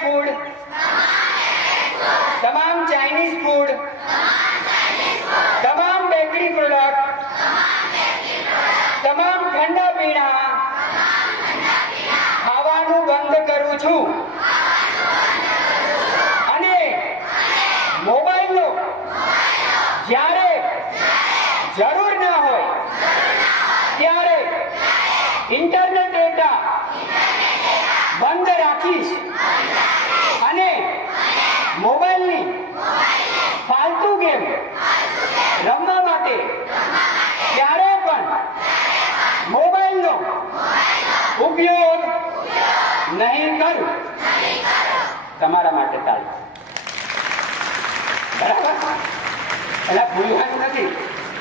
Food તમામ Chinese food તમામ bakery product તમામ ઠંડા પીણા ખાવાનું બંધ કરું છું. અને મોબાઈલનો જ્યારે જરૂર ના હોય, ત્યારે ઇન્ટરનેટ ડેટા બંધ રાખીશ અને મોબાઈલની ફાલતુ ગેમ રમવા માટે ક્યારે પણ મોબાઈલનો ઉપયોગ નહીં કરું. તમારા માટે તાળી બરાબર? એટલે ભૂલવાનું નથી.